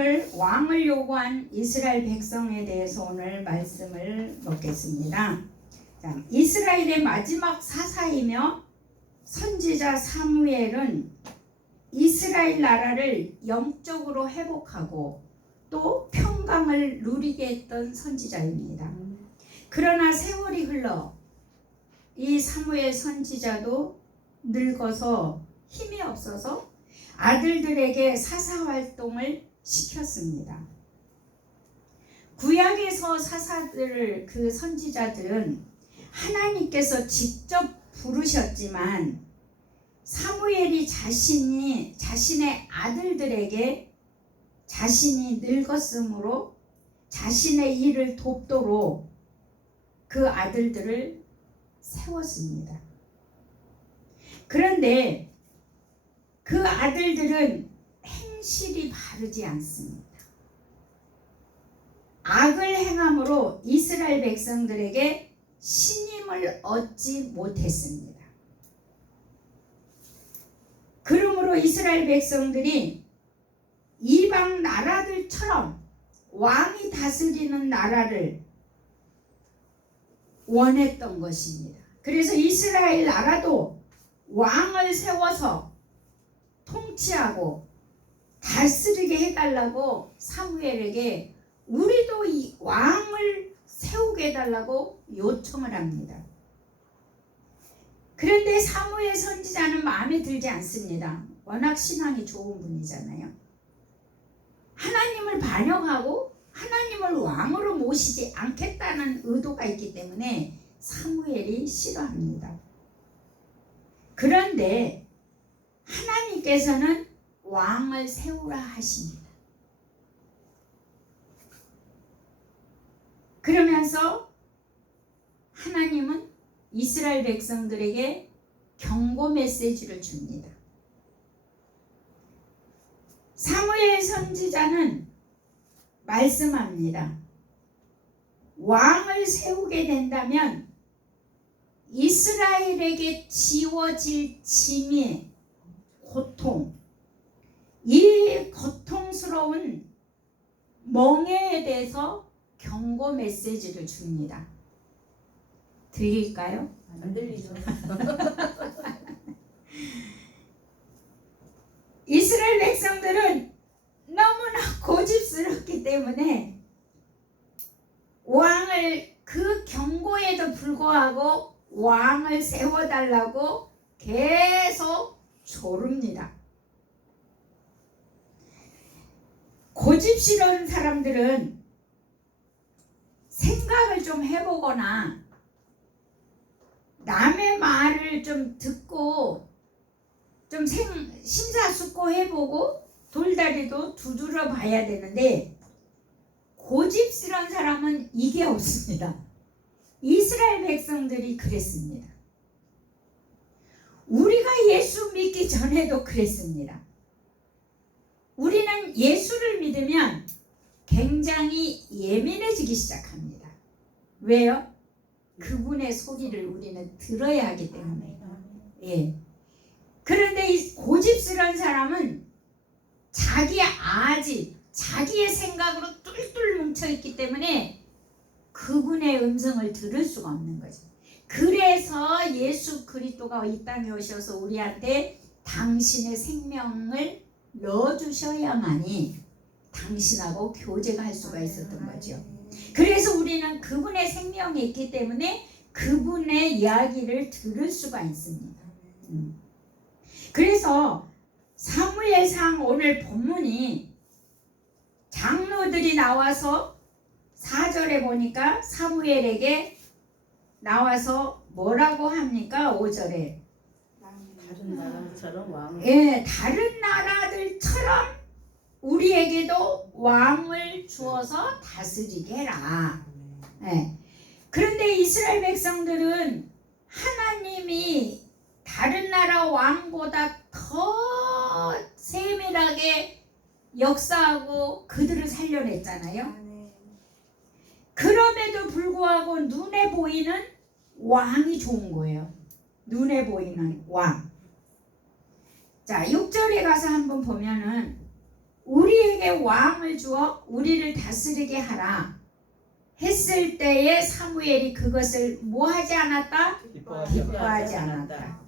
오늘 왕을 요구한 이스라엘 백성에 대해서 오늘 말씀을 놓겠습니다. 자, 이스라엘의 마지막 사사이며 선지자 사무엘은 이스라엘 나라를 영적으로 회복하고 또 평강을 누리게 했던 선지자입니다. 그러나 세월이 흘러 이 사무엘 선지자도 늙어서 힘이 없어서 아들들에게 사사활동을 시켰습니다. 구약에서 사사들, 그 선지자들은 하나님께서 직접 부르셨지만 사무엘이 자신의 아들들에게 자신이 늙었으므로 자신의 일을 돕도록 그 아들들을 세웠습니다. 그런데 그 아들들은 행실이 바르지 않습니다. 악을 행함으로 이스라엘 백성들에게 신임을 얻지 못했습니다. 그러므로 이스라엘 백성들이 이방 나라들처럼 왕이 다스리는 나라를 원했던 것입니다. 그래서 이스라엘 나라도 왕을 세워서 통치하고 다스리게 해달라고 사무엘에게 우리도 이 왕을 세우게 해달라고 요청을 합니다. 그런데 사무엘 선지자는 마음에 들지 않습니다. 워낙 신앙이 좋은 분이잖아요. 하나님을 반역하고 하나님을 왕으로 모시지 않겠다는 의도가 있기 때문에 사무엘이 싫어합니다. 그런데 하나님께서는 왕을 세우라 하십니다. 그러면서 하나님은 이스라엘 백성들에게 경고 메시지를 줍니다. 사무엘 선지자는 말씀합니다. 왕을 세우게 된다면 이스라엘에게 지워질 짐이 고통, 이 고통스러운 멍에에 대해서 경고 메시지를 줍니다. 들릴까요? 안 들리죠. 이스라엘 백성들은 너무나 고집스럽기 때문에 왕을 그 경고에도 불구하고 왕을 세워달라고 계속 조릅니다. 고집스러운 사람들은 생각을 좀 해보거나 남의 말을 좀 듣고 좀 심사숙고해보고 돌다리도 두드려 봐야 되는데 고집스러운 사람은 이게 없습니다. 이스라엘 백성들이 그랬습니다. 우리가 예수 믿기 전에도 그랬습니다. 우리는 예수를 믿으면 굉장히 예민해지기 시작합니다. 왜요? 그분의 소리를 우리는 들어야 하기 때문에. 예. 그런데 이 고집스러운 사람은 자기의 아집, 자기의 생각으로 뚫뚫 뭉쳐있기 때문에 그분의 음성을 들을 수가 없는 거죠. 그래서 예수 그리스도가 이 땅에 오셔서 우리한테 당신의 생명을 넣어주셔야만이 당신하고 교제가 할 수가 있었던 거죠. 그래서 우리는 그분의 생명이 있기 때문에 그분의 이야기를 들을 수가 있습니다. 그래서 사무엘상 오늘 본문이 장로들이 나와서 4절에 보니까 사무엘에게 나와서 뭐라고 합니까? 5절에 다른 나라처럼 왕을 예, 다른 나라들처럼 우리에게도 왕을 주어서 다스리게 해라. 예. 그런데 이스라엘 백성들은 하나님이 다른 나라 왕보다 더 세밀하게 역사하고 그들을 살려냈잖아요. 그럼에도 불구하고 눈에 보이는 왕이 좋은 거예요. 눈에 보이는 왕. 자, 6절에 가서 한번 보면은 우리 우리에게 왕을 주어 우리를 다스리게 하라 했을 때에 사무엘이 그것을 뭐하지 않았다? 기뻐하지 않았다.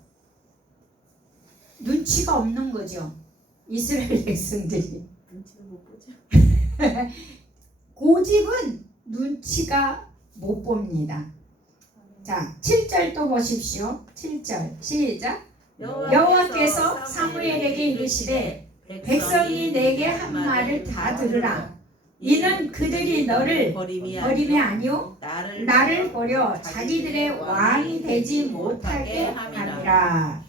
눈치가 없는 거죠. 이스라엘 백성들이. 눈치를 못 보죠. 고집은 눈치가 못 봅니다. 자, 7절 또 보십시오. 7절 시작. 여호와께서 사무엘에게 이르시되 백성이 내게 한 말을 다 들으라. 이는 그들이 너를 버림이 아니요 나를 버려 자기들의 왕이 되지 못하게 함이라.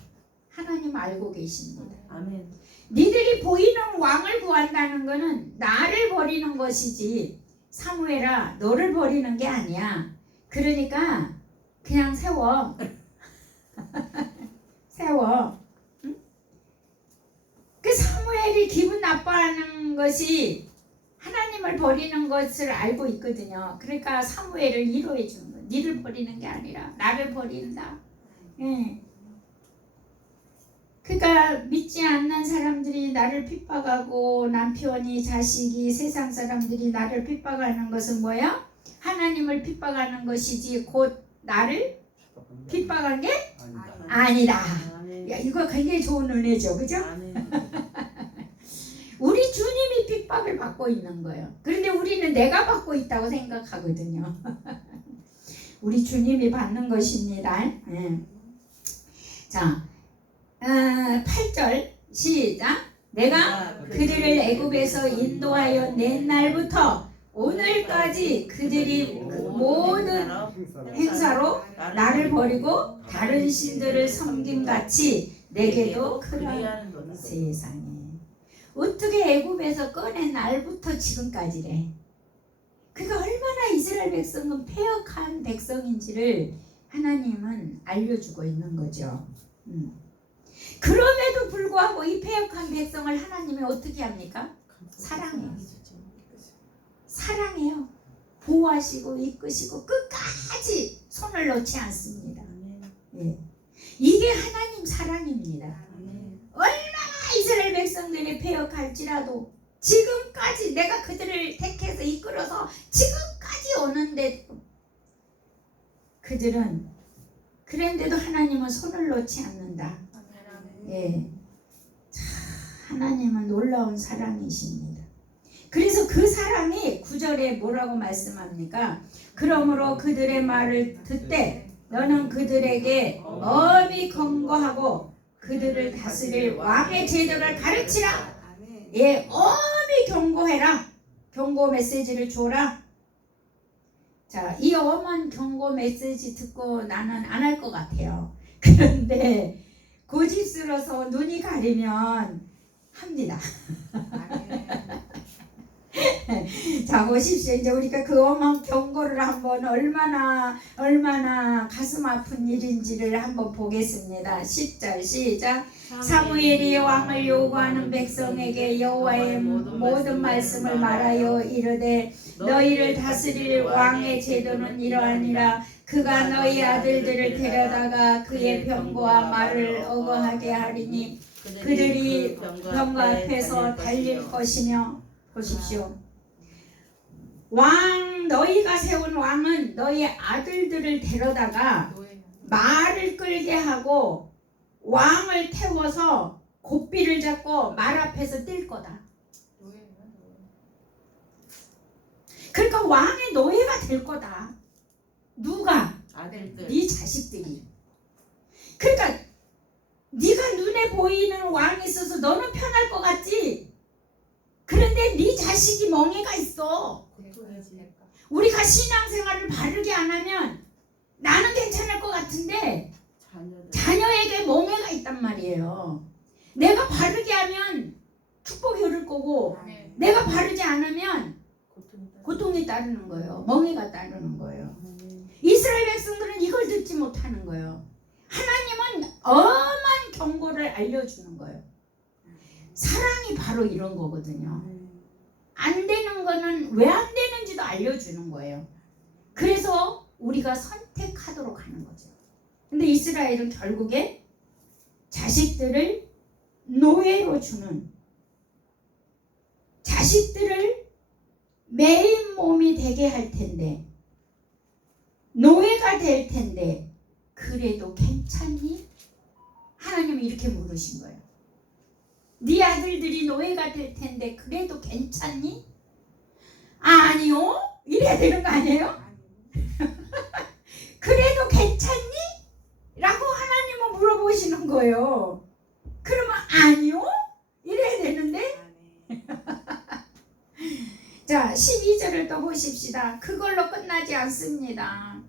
하나님 알고 계십니다. 아멘. 니들이 보이는 왕을 구한다는 것은 나를 버리는 것이지 사무엘아 너를 버리는 게 아니야. 그러니까 그냥 세워. 세워. 응? 그 사무엘이 기분 나빠하는 것이 하나님을 버리는 것을 알고 있거든요. 그러니까 사무엘을 위로해 주는 거예요. 니를 버리는 게 아니라 나를 버린다. 예. 그러니까 믿지 않는 사람들이 나를 핍박하고 남편이 자식이 세상 사람들이 나를 핍박하는 것은 뭐야? 하나님을 핍박하는 것이지 곧 나를 핍박한 게 아니다. 아멘. 야, 이거 굉장히 좋은 은혜죠, 그죠? 아멘. 우리 주님이 핍박을 받고 있는 거예요. 그런데 우리는 내가 받고 있다고 생각하거든요. 우리 주님이 받는 것입니다. 자, 8절 시작. 내가 그들을 애굽에서 인도하여 낸 날부터 오늘까지 그들이 모든 행사로 나를 버리고 다른 신들을 섬김같이 내게도 그러한 세상에. 어떻게 애굽에서 꺼낸 날부터 지금까지래. 그가 얼마나 이스라엘 백성은 패역한 백성인지를 하나님은 알려주고 있는 거죠. 그럼에도 불구하고 이 패역한 백성을 하나님이 어떻게 합니까? 사랑해요. 사랑해요. 보호하시고 이끄시고 끝까지 손을 놓지 않습니다. 예. 이게 하나님 사랑입니다. 얼마나 이스라엘 백성들이 패역할지라도 지금까지 내가 그들을 택해서 이끌어서 지금까지 오는데 그들은 그런데도 하나님은 손을 놓지 않는다. 예. 참, 하나님은 놀라운 사랑이십니다. 그래서 그 사랑이 9절에 뭐라고 말씀합니까? 그러므로 그들의 말을 듣되 너는 그들에게 엄히 경고하고 그들을 다스릴 왕의 제도를 가르치라. 예, 엄히 경고해라. 경고 메시지를 줘라. 자, 이 엄한 경고 메시지 듣고 나는 안 할 것 같아요. 그런데 고집스러워서 눈이 가리면 합니다. 자, 보십시오. 이제 우리가 그 엄한 경고를 한번 얼마나 가슴 아픈 일인지를 한번 보겠습니다. 10절 시작. 사무엘이 왕을 요구하는 백성에게 여호와의 모든 말씀을 말하여 이르되 너희를 다스릴 왕의 제도는 이러하니라. 그가 너희 아들들을 데려다가 그의 병거와 말을 어거하게 하리니 그들이 병거 앞에서 달릴 것이며. 보십시오. 너희가 세운 왕은 너희 아들들을 데려다가 말을 끌게 하고 왕을 태워서 고삐를 잡고 말 앞에서 뛸 거다. 그러니까 왕의 노예가 될 거다. 누가? 아들들. 네 자식들이. 그러니까 네가 눈에 보이는 왕이 있어서 너는 편할 것 같지? 그런데 네 자식이 멍해가 있어. 우리가 신앙생활을 바르게 안 하면 나는 괜찮을 것 같은데 자녀에게 멍해가 있단 말이에요. 내가 바르게 하면 축복이 흐를 거고 내가 바르지 않으면 고통이 따르는 거예요. 멍해가 따르는 거예요. 이스라엘 백성들은 이걸 듣지 못하는 거예요. 하나님은 엄한 경고를 알려주는 거예요. 사랑이 바로 이런 거거든요. 안 되는 거는 왜 안 되는지도 알려주는 거예요. 그래서 우리가 선택하도록 하는 거죠. 근데 이스라엘은 결국에 자식들을 노예로 주는 자식들을 메인 몸이 되게 할 텐데, 노예가 될 텐데, 그래도 괜찮니? 하나님이 이렇게 물으신 거예요. 네 아들들이 노예가 될 텐데 그래도 괜찮니? 아니요? 이래야 되는 거 아니에요? 그래도 괜찮니? 라고 하나님은 물어보시는 거예요. 그러면 아니요? 이래야 되는데, 자 12절을 또 보십시다. 그걸로 끝나지 않습니다.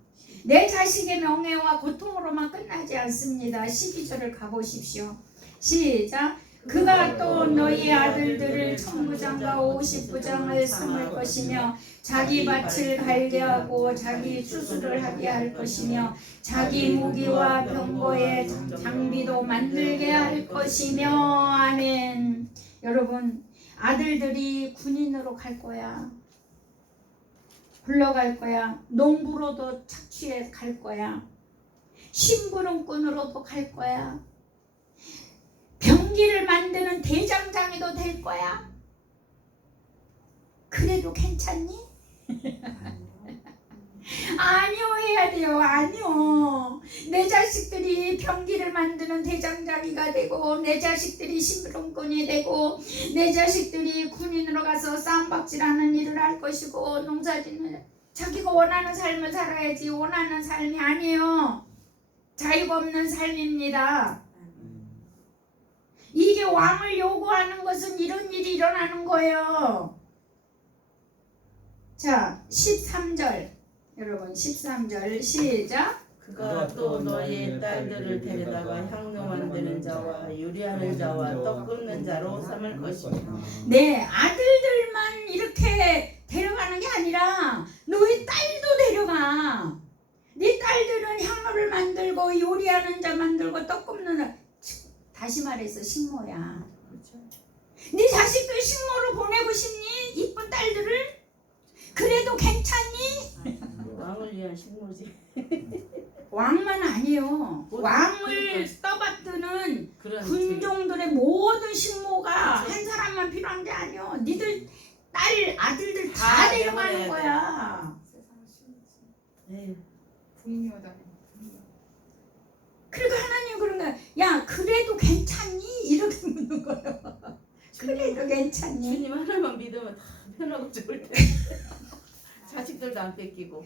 내 자식의 명예와 고통으로만 끝나지 않습니다. 12절을 가보십시오. 시작. 그가 또 너희 아들들을 천부장과 50부장을 삼을 것이며 자기 밭을 갈게 하고 자기 추수를 하게 할 것이며 자기 무기와 병거의 장비도 만들게 할 것이며. 아멘. 여러분, 아들들이 군인으로 갈 거야. 불러갈 거야. 농부로도 착취해 갈 거야. 심부름꾼으로도 갈 거야. 병기를 만드는 대장장이도 될 거야. 그래도 괜찮니? 아니요 해야 돼요. 아니요. 내 자식들이 병기를 만드는 대장장이가 되고, 내 자식들이 심부름꾼이 되고, 내 자식들이 군인으로 가서 쌈박질하는 일을 할 것이고, 농사짓는, 자기가 원하는 삶을 살아야지. 원하는 삶이 아니에요. 자유가 없는 삶입니다. 이게 왕을 요구하는 것은 이런 일이 일어나는 거예요. 자 13절, 여러분 13절 시작. 그가 또 너희의 딸들을 데려다가 향료 만드는 자와 요리하는 자와 떡 굽는 자로 삼을 것이며. 네, 아들들만 이렇게 데려가는 게 아니라 너희 딸도 데려가. 네 딸들은 향로를 만들고 요리하는 자 만들고 떡 굽는 자, 다시 말해서 식모야. 네 자식들 식모로 보내고 싶니? 이쁜 딸들을? 그래도 괜찮니? 왕을 위한 식모지. 왕만 아니에요. 왕을 떠받드는 군종들의 모든 식모가 한 사람만 필요한 게 아니요. 니들 딸, 아들들 다 데려가는 거야. 그러니까 하나님 그런 거야. 야, 그래도 괜찮니? 이렇게 묻는 거예요. 그래도 괜찮니? 주님 하나만 믿으면 다 편하고 좋을 텐데. 자식들도 안 뺏기고.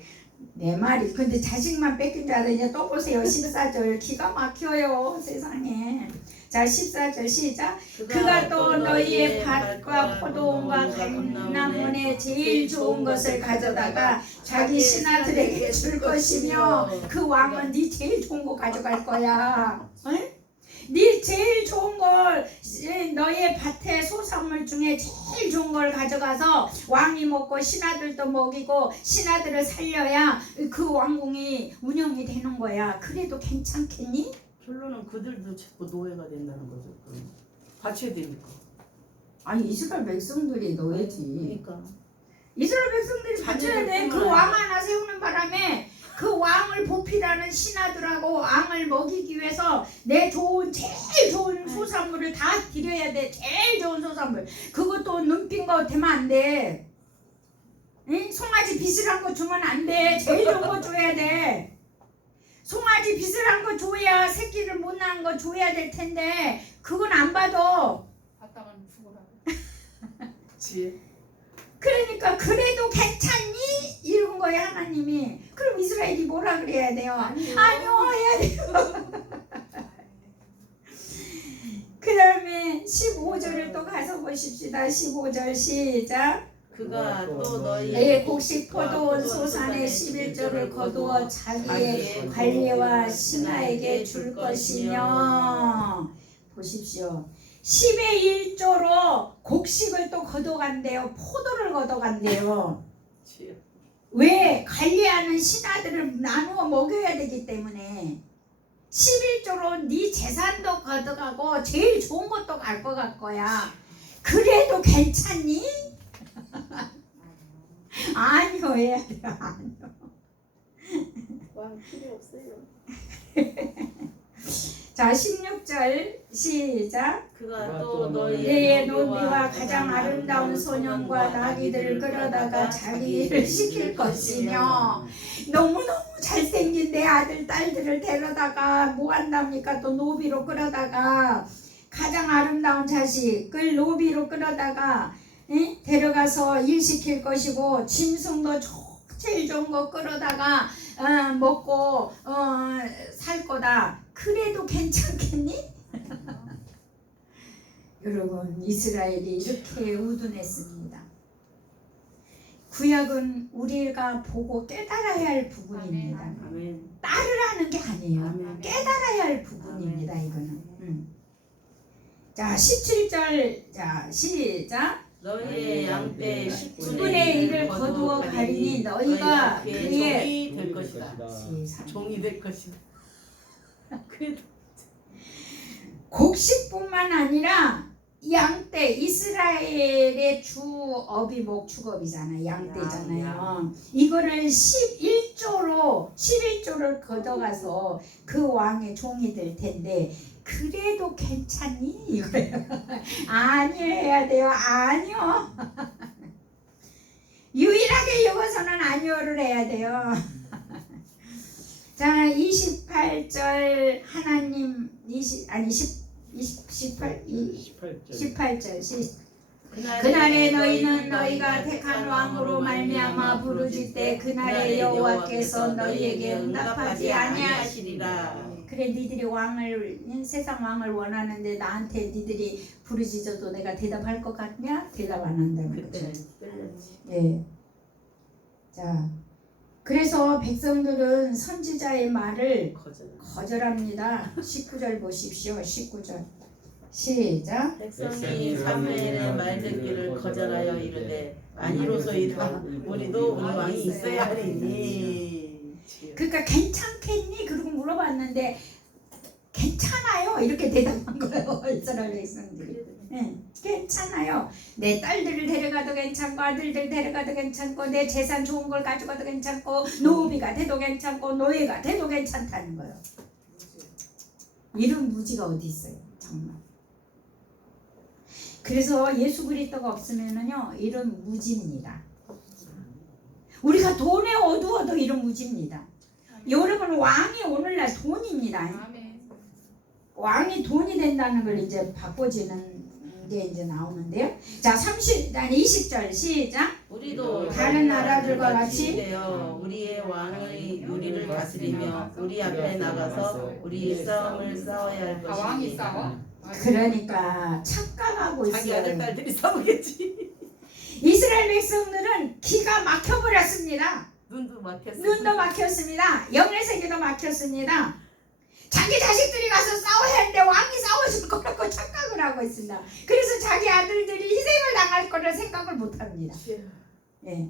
내 말이. 근데 자식만 뺏긴 줄 알았냐? 또 보세요. 14절 기가 막혀요. 세상에. 자 14절 시작. 그가 또 너희의 밭과 포도원과 감람원에 제일 좋은 것을 가져다가 자기 신하들에게 줄 것이며, 그 왕은 네 제일 좋은 거 가져갈 거야. 네 제일 좋은 걸, 너의 밭의 소산물 중에 제일 좋은 걸 가져가서 왕이 먹고 신하들도 먹이고 신하들을 살려야 그 왕궁이 운영이 되는 거야. 그래도 괜찮겠니? 결론은 그들도 자꾸 노예가 된다는 거죠. 바쳐야 되니까. 아니 이스라엘 백성들이 노예지. 그러니까. 이스라엘 백성들이 바쳐야 돼. 그 왕 하나 세우는 바람에 그 왕을 보필하는 신하들하고 왕을 먹이기 위해서 내 좋은 제일 좋은 소산물을 다 드려야 돼. 제일 좋은 소산물. 그것도 눈빈 거 되면 안 돼. 응? 송아지 비슬한 거 주면 안 돼. 제일 좋은 거 줘야 돼. 송아지 비슬한 거 줘야, 새끼를 못 낳은 거 줘야 될 텐데 그건 안 받아. 받다가는 죽어라. 그치. 그러니까 그래도 괜찮니? 이런 거예요 하나님이. 그럼 이스라엘이 뭐라 그래야 돼요? 아니요 해야 돼요. 그 다음에 15절을 또 가서 보십시다. 15절 시작. 그가 또 너희의 내 곡식 포도원 소산의 11조를 거두어 자기의 관리와 신하에게 줄 것이며. 보십시오. 10의 1조로 곡식을 또 걷어간대요. 포도를 걷어간대요. 왜? 관리하는 신하들을 나누어 먹여야 되기 때문에. 11조로 네 재산도 걷어가고 제일 좋은 것도 갖고 갈 거야. 그래도 괜찮니? 아니요 해야 돼요. 아니요. 왕 필요 없어요. 자 16절 시작. 그가 또 너희의 노비와 가장 아름다운 소년과 나귀들을 끌어다가 자기 일을 시킬 것이며 너무너무 잘생긴 내 아들 딸들을 데려다가 뭐 한답니까? 또 노비로 끌어다가 가장 아름다운 자식을 노비로 끌어다가 데려가서 일 시킬 것이고 짐승도 제일 좋은 거 끌어다가 먹고 살 거다. 그래도 괜찮겠니? 여러분 이스라엘이 이렇게 우둔했습니다. 구약은 우리가 보고 깨달아야 할 부분입니다. 아멘. 따르라는 게 아니에요. 아멘. 깨달아야 할 부분입니다. 이거는. 자 17절 자 시작. 너희의 양떼 10분의 1을 거두어 가리니 너희가 그의 종이 될 것이다. 세상. 종이 될 것이다. 그래도 곡식뿐만 아니라 양떼 이스라엘의 주업이 목축업이잖아요. 양떼잖아요. 이거를 11조를 걷어가서 그 왕의 종이 될 텐데 그래도 괜찮니? 이거예요. 아니요 해야 돼요. 아니요. 유일하게 여기서는 아니요를 해야 돼요. 자 28절 하나님 18절 그날에 너희는 너희가 택한 왕으로 말미암아 부르짖되 그날에 여호와께서 너희에게 응답하지 아니하시리라. 그래 니들이 왕을 세상 왕을 원하는데 나한테 니들이 부르짖어도 내가 대답할 것 같냐? 대답 안 한다는 거죠. 예. 자 그래서 백성들은 선지자의 말을 거절합니다. 19절 보십시오. 19절 시작. 백성이 사무엘의 말 듣기를 거절하여 이르되 아니로소이다. 우리도 우리 왕이 있어야 하리니. 그러니까 괜찮겠니? 그러고 물어봤는데 괜찮아요. 이렇게 대답한 거예요. 이스라엘 백성들이. 괜찮아요. 내 딸들을 데려가도 괜찮고 아들들 데려가도 괜찮고 내 재산 좋은 걸 가져가도 괜찮고 노비가 돼도 괜찮고 노예가 돼도 괜찮다는 거예요. 이런 무지가 어디 있어요. 정말. 그래서 예수 그리스도가 없으면은요 이런 무지입니다. 우리가 돈에 어두워도 이런 무지입니다. 여러분 왕이 오늘날 돈입니다. 왕이 돈이 된다는 걸 이제 바꿔지는 게 이제 나오는데요. 자 20절 시작. 우리도 다른 나라들과 같이 되어 우리의 왕의 우리를 다스리며 우리 앞에 나가서 우리 싸움을 싸워야 할 것이니. 왕이 싸워? 그러니까 착각하고 자기 아들 있어요. 딸들이 싸우겠지. 이스라엘 백성들은 기가 막혀버렸습니다. 눈도 막혔어. 눈도 막혔습니다. 영의 세계도 막혔습니다. 자기 자식들이 가서 싸워야 하는데 왕이 싸워줄 거라고 착각을 하고 있습니다. 그래서 자기 아들들이 희생을 당할 거를 생각을 못합니다. 예.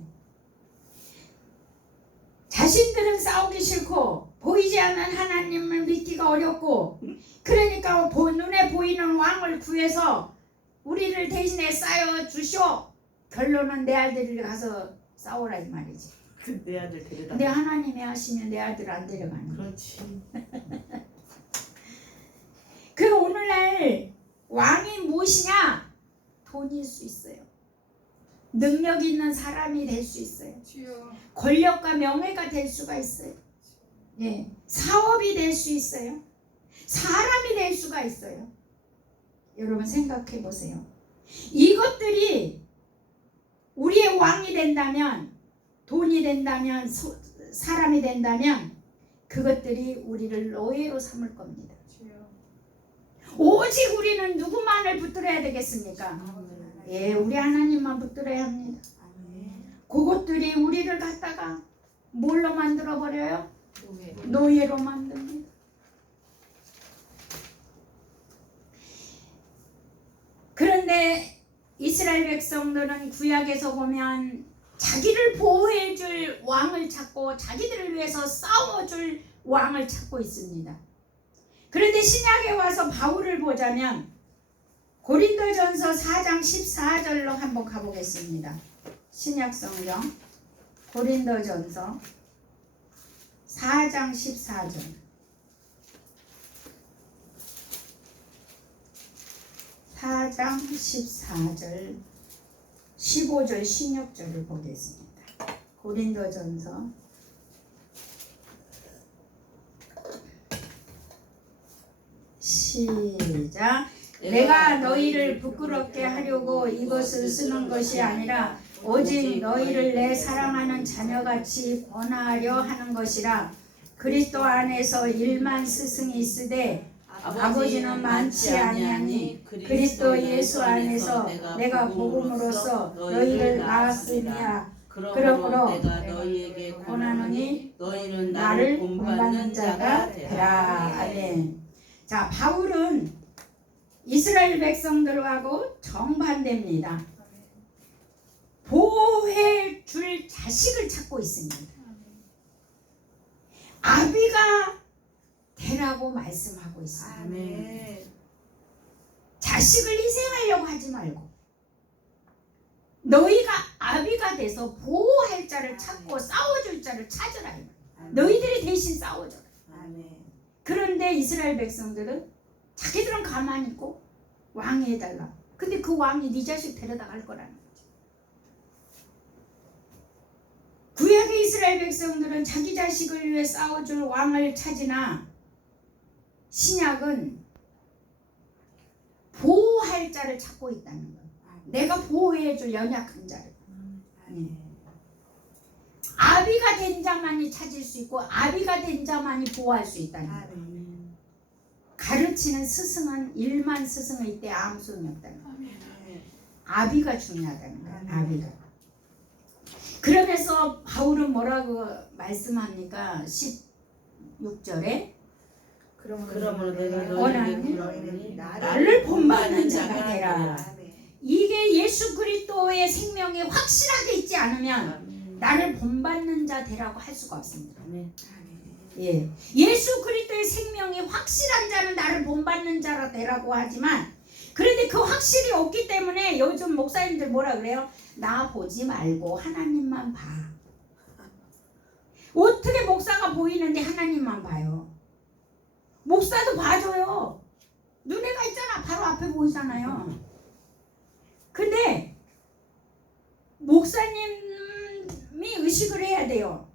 자신들은 싸우기 싫고 보이지 않는 하나님을 믿기가 어렵고 그러니까 눈에 보이는 왕을 구해서 우리를 대신에 쌓여 주시오. 결론은 내 아들이 가서 싸우라 이 말이지. 내 아들 데려다. 근데 하나님이 하시면 내 아들 안 데려가는 거야. 그렇지. 그 오늘날 왕이 무엇이냐? 돈일 수 있어요. 능력 있는 사람이 될 수 있어요. 주여. 권력과 명예가 될 수가 있어요. 예, 사업이 될 수 있어요. 사람이 될 수가 있어요. 여러분 생각해 보세요. 이것들이 우리의 왕이 된다면, 돈이 된다면, 사람이 된다면 그것들이 우리를 노예로 삼을 겁니다. 주여. 오직 우리는 누구만을 붙들어야 되겠습니까? 예, 우리 하나님만 붙들어야 합니다. 그것들이 우리를 갖다가 뭘로 만들어 버려요? 노예로 만듭니다. 그런데 이스라엘 백성들은 구약에서 보면 자기를 보호해줄 왕을 찾고 자기들을 위해서 싸워줄 왕을 찾고 있습니다. 그런데 신약에 와서 바울을 보자면 고린도전서 4장 14절로 한번 가보겠습니다. 신약 성경 고린도전서 4장 14절. 4장 14절 15절 16절을 보겠습니다. 고린도전서 시작. 내가 너희를 부끄럽게 하려고 이것을 쓰는 것이 아니라 오직 너희를 내 사랑하는 자녀같이 권하려 하는 것이라. 그리스도 안에서 1만 스승이 있으되 아버지는 많지 아니하니 그리스도 예수 안에서 내가 복음으로써 너희를 낳았으니라. 그러므로 내가 너희에게 권하노니 너희는 나를 나를 본받는 자가 되라. 되라. 아멘. 자, 바울은 이스라엘 백성들하고 정반대입니다. 보호해 줄 자식을 찾고 있습니다. 아비가 되라고 말씀하고 있습니다. 아멘. 자식을 희생하려고 하지 말고 너희가 아비가 돼서 보호할 자를 찾고 싸워줄 자를 찾으라. 너희들이 대신 싸워줘라. 아멘. 그런데 이스라엘 백성들은 자기들은 가만히 있고 왕이 해달라. 근데 그 왕이 네 자식 데려다 갈 거라는 거죠. 구약의 이스라엘 백성들은 자기 자식을 위해 싸워줄 왕을 찾으나 신약은 보호할 자를 찾고 있다는 거예요. 내가 보호해줄 연약한 자를. 아비가 된 자만이 찾을 수 있고 아비가 된 자만이 보호할 수 있다는 거예요. 가르치는 스승은 1만 스승의 때 아무 소용이 없다는 거예요. 아비가 중요하다는 거예요. 아비가. 그러면서 바울은 뭐라고 말씀합니까? 16절에 그러므로 내가 원하는 너희에게 나를 본받는 자가 되라. 아멘. 이게 예수 그리스도의 생명이 확실하게 있지 않으면 아멘. 나를 본받는 자 되라고 할 수가 없습니다. 아멘. 예, 예수 그리스도의 생명이 확실한 자는 나를 본받는 자라 되라고 하지만 그런데 그 확실이 없기 때문에 요즘 목사님들 뭐라 그래요? 나 보지 말고 하나님만 봐. 어떻게 목사가 보이는데 하나님만 봐요? 목사도 봐줘요. 눈에가 있잖아. 바로 앞에 보이잖아요. 근데 목사님이 의식을 해야 돼요.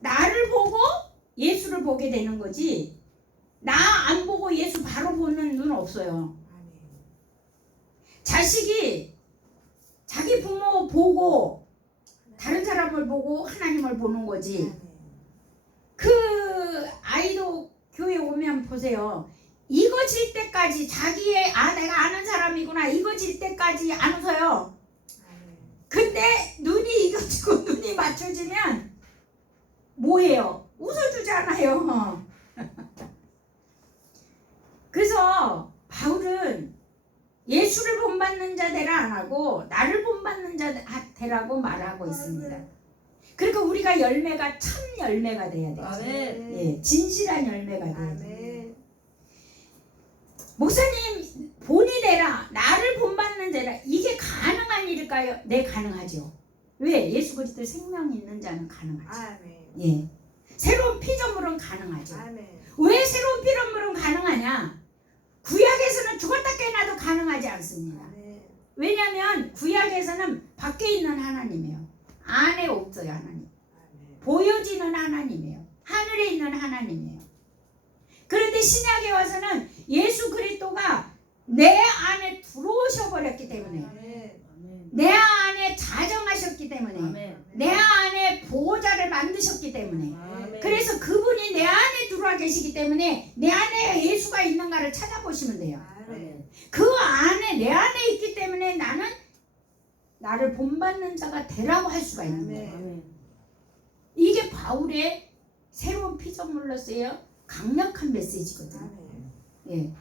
나를 보고 예수를 보게 되는 거지 나 안 보고 예수 바로 보는 눈 없어요. 자식이 자기 부모 보고 다른 사람을 보고 하나님을 보는 거지. 그 아이도 교회 오면 보세요. 이거 질 때까지 자기의 내가 아는 사람이구나 이거 질 때까지 안 웃어요. 근데 눈이 이겨지고 눈이 맞춰지면 뭐해요? 웃어주잖아요. 그래서 바울은 예수를 본받는 자 되라 안 하고 나를 본받는 자 되라고 말하고 있습니다. 그러니까 우리가 열매가 참 열매가 돼야 돼요. 아멘. 예, 진실한 열매가 돼야 돼요. 아멘. 목사님 본이 되라 나를 본받는 자라 이게 가능한 일일까요? 네, 가능하죠. 왜? 예수 그리스도의 생명이 있는 자는 가능하죠. 아멘. 예, 새로운 피조물은 가능하죠. 아멘. 왜 새로운 피조물은 가능하냐? 구약에서는 죽었다 깨어나도 가능하지 않습니다. 아멘. 왜냐하면 구약에서는 밖에 있는 하나님이에요. 안에 없어요. 하나님. 아멘. 보여지는 하나님이에요. 하늘에 있는 하나님이에요. 그런데 신약에 와서는 예수 그리스도가 내 안에 들어오셔 버렸기 때문에 아멘. 내 안에 자정하셨기 때문에 아멘. 내 안에 보호자를 만드셨기 때문에 아멘. 그래서 그분이 내 안에 들어와 계시기 때문에 내 안에 예수가 있는가를 찾아보시면 돼요. 아멘. 그 안에 내 안에 있기 때문에 나는 나를 본받는 자가 되라고 할 수가 있는 거예요. 아멘. 이게 바울의 새로운 피조물로서의 강력한 메시지거든요. 아멘. 예.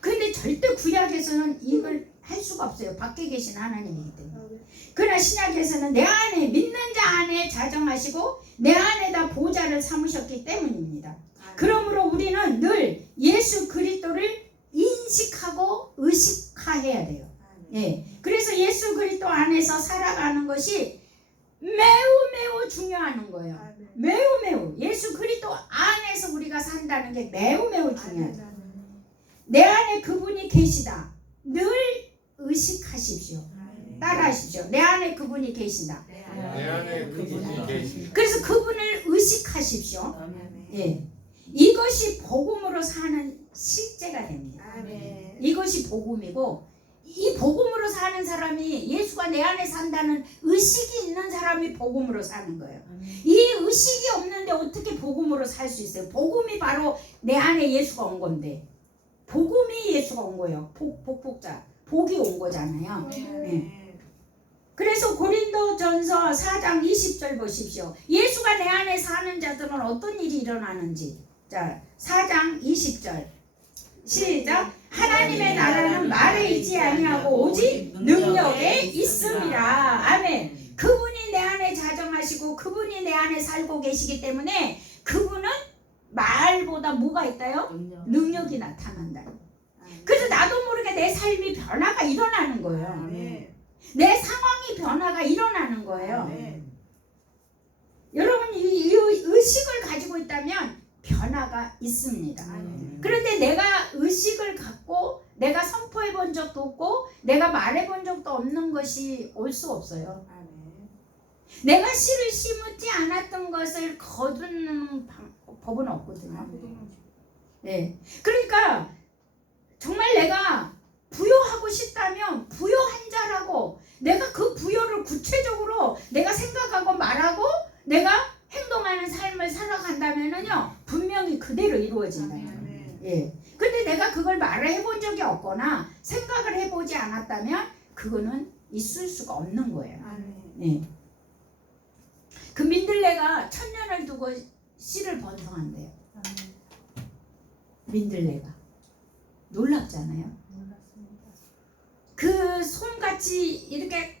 근데 절대 구약에서는 이걸 할 수가 없어요. 밖에 계신 하나님이기 때문에. 그러나 신약에서는 내 안에 믿는 자 안에 자정하시고 내 안에다 보좌를 삼으셨기 때문입니다. 그러므로 우리는 늘 예수 그리스도를 인식하고 의식화해야 돼요. 예. 그래서 예수 그리스도 안에서 살아가는 것이 매우 중요한 거예요. 아멘. 매우 예수 그리스도 안에서 우리가 산다는 게 매우 중요하죠. 내 안에 그분이 계시다. 늘 의식하십시오. 따라하십시오. 내 안에 그분이 계신다. 내 안에 그분이 계신다. 그래서 그분을 의식하십시오. 예. 이것이 복음으로 사는 실제가 됩니다. 이것이 복음이고, 이 복음으로 사는 사람이, 예수가 내 안에 산다는 의식이 있는 사람이 복음으로 사는 거예요. 이 의식이 없는데 어떻게 복음으로 살 수 있어요? 복음이 바로 내 안에 예수가 온 건데, 복음이 예수가 온 거예요. 복자, 복이 온 거잖아요. 네. 그래서 고린도전서 4장 20절 보십시오. 예수가 내 안에 사는 자들은 어떤 일이 일어나는지. 자, 4장 20절 시작. 하나님의 나라는 말에 있지 아니하고 오직 능력에 있음이라. 아멘. 그분이 내 안에 자정하시고 그분이 내 안에 살고 계시기 때문에 그분은 말보다 뭐가 있다요? 능력이 나타난다. 그래서 나도 모르게 내 삶이 변화가 일어나는 거예요. 내 상황이 변화가 일어나는 거예요. 여러분, 이 의식을 가지고 있다면 변화가 있습니다. 그런데 내가 의식을 갖고 내가 선포해 본 적도 없고 내가 말해 본 적도 없는 것이 올 수 없어요. 내가 씨를 심지 않았던 것을 거두는 법은 없거든요. 네. 그러니까 정말 내가 부여하고 싶다면 부여한 자라고, 내가 그 부여를 구체적으로 내가 생각하고 말하고 내가 행동하는 삶을 살아간다면은요, 분명히 그대로 이루어진다. 예. 근데 내가 그걸 말을 해본 적이 없거나 생각을 해보지 않았다면 그거는 있을 수가 없는 거예요. 네. 그 민들레가 1000년을 두고 씨를 번성한대요. 민들레가 놀랍잖아요. 그 솜같이 이렇게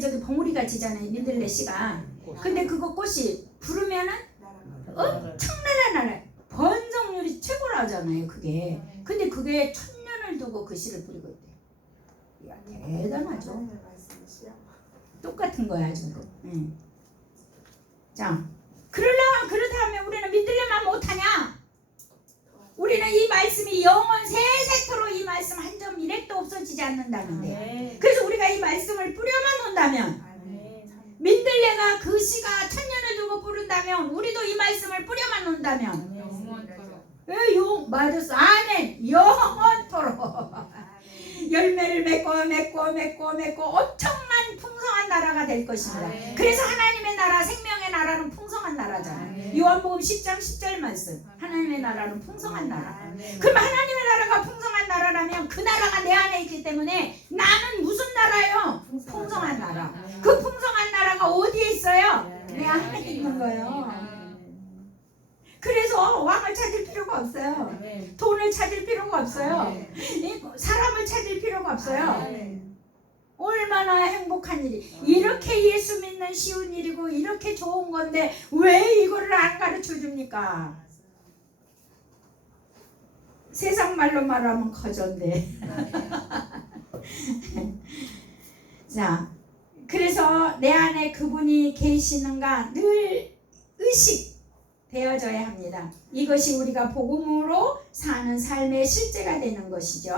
저기 봉우리가 지잖아요. 민들레 씨가. 근데 그거 꽃이 부르면은 엄청나게 번성률이 최고라잖아요. 그게. 근데 그게 1000년을 두고 그 씨를 뿌리고 있대요. 이야, 대단하죠. 똑같은 거야 지금. 자, 그렇다면 우리는 민들레만 못하냐? 우리는 이 말씀이 영원 세세토록 이 말씀 한 점 이렉도 없어지지 않는다는데, 그래서 우리가 이 말씀을 뿌려만 놓는다면, 민들레가 그 씨가 1000년을 두고 뿌린다면 우리도 이 말씀을 뿌려만 놓는다면 맞았어. 아멘. 영원토록 열매를 맺고 엄청난 풍성한 나라가 될 것입니다. 그래서 하나님의 나라, 생명의 나라는 풍성한 나라잖아요. 요한복음 10장 10절 말씀. 하나님의 나라는 풍성한 나라. 그럼 하나님의 나라가 풍성한 나라라면 그 나라가 내 안에 있기 때문에 나는 무슨 나라요? 풍성한 나라. 그 풍성한 나라가 어디에 있어요? 내 안에 있는 거예요. 그래서 왕을 찾을 필요가 없어요. 돈을 찾을 필요가 없어요. 사람을 찾을 필요가 없어요. 얼마나 행복한 일이. 이렇게 예수 믿는 쉬운 일이고 이렇게 좋은 건데 왜 이거를 안 가르쳐 줍니까? 세상 말로 말하면 거전데. 자, 그래서 내 안에 그분이 계시는가 늘 의식 되어져야 합니다. 이것이 우리가 복음으로 사는 삶의 실제가 되는 것이죠.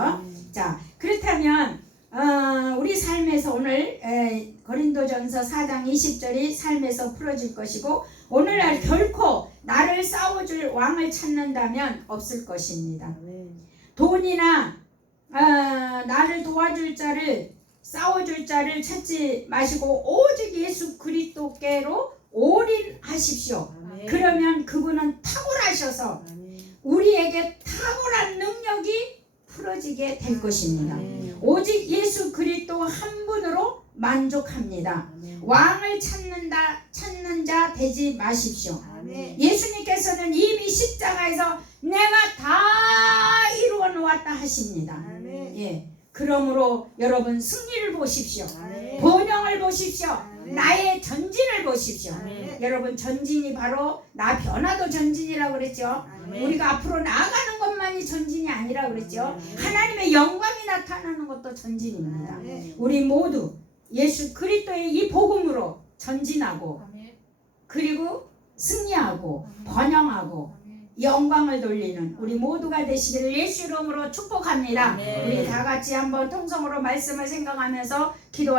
자, 그렇다면 우리 삶에서 오늘 고린도전서 4장 20절이 삶에서 풀어질 것이고, 오늘날 결코 나를 싸워줄 왕을 찾는다면 없을 것입니다. 돈이나 나를 도와줄 자를, 싸워줄 자를 찾지 마시고 오직 예수 그리스도께로 올인하십시오. 그러면 그분은 탁월하셔서 우리에게 탁월한 능력이 풀어지게 될 것입니다. 오직 예수 그리스도 한 분으로 만족합니다. 왕을 찾는 자 되지 마십시오. 예수님께서는 이미 십자가에서 내가 다 이루어 놓았다 하십니다. 예. 그러므로 여러분 승리를 보십시오. 번영을 보십시오. 나의 전진을 보십시오. 여러분, 전진이 바로 나 변화도 전진이라고 그랬죠. 우리가 앞으로 나아가는 것만이 전진이 아니라 그랬죠. 하나님의 영광이 나타나는 것도 전진입니다. 우리 모두 예수 그리스도의 이 복음으로 전진하고 그리고 승리하고 번영하고 영광을 돌리는 우리 모두가 되시기를 예수 이름으로 축복합니다. 아멘. 우리 다 같이 한번 통성으로 말씀을 생각하면서 기도하